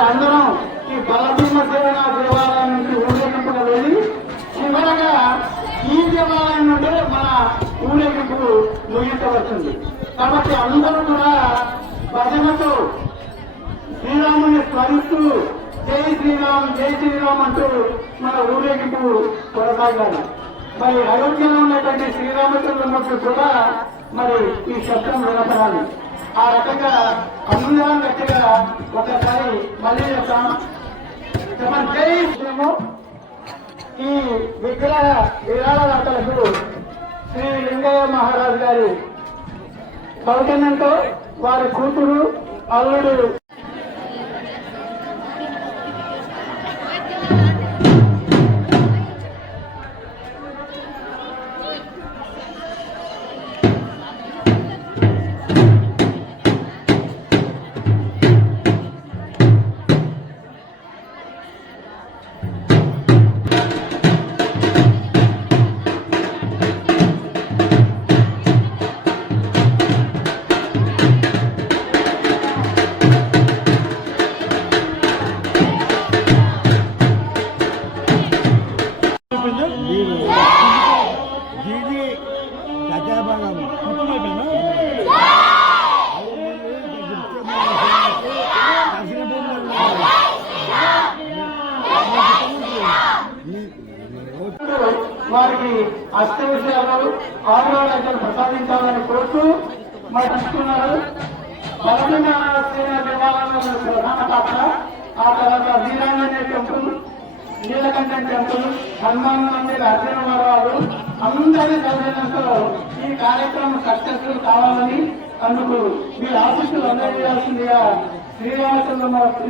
మరి అందరం ఈ బలభీమ సేవన దేవాలయం నుంచి ఊరేగింపుగా వెళ్ళి చివరగా ఈ దేవాలయం నుండి మన ఊరేగింపు ముగించవచ్చుంది. కాబట్టి అందరూ కూడా భజనతో శ్రీరాముని స్మరిస్తూ జై శ్రీరామ్ అంటూ మన ఊరేగింపు కొనసాగాలి. మరి అయోధ్యలో ఉన్నటువంటి శ్రీరామచంద్రమూర్తి కూడా మరి ఈ శబ్దం వినపడాలి. ఆ రకంగా అందరం గట్టిగా ఒకసారి మళ్ళీ చెప్పండి జై శ్రీము. ఈ విగ్రహ విరాళదాతలకు శ్రీ లింగయ్య మహారాజు గారి సౌజన్యంతో వారి కూతురు అల్లుడు వారికి అష్టవిషయాలు ఆరోగ్యాలు ప్రసాదించాలని కోరుతూ మరి తీసుకున్నారు. బలమైన దేవాలయంలో ప్రధాన పాత్ర, ఆ తర్వాత వీరాంజనేయ టెంపుల్, నీలకంఠన్ టెంపుల్, హనుమాన్ మందిర్, అర్జున మరవాలు అందరి సౌజన్యంతో ఈ కార్యక్రమం సక్సెస్ఫుల్ కావాలని అందుకు మీ ఆశీస్సులు అందజేయాల్సిందిగా శ్రీరామచంద్రమూర్తి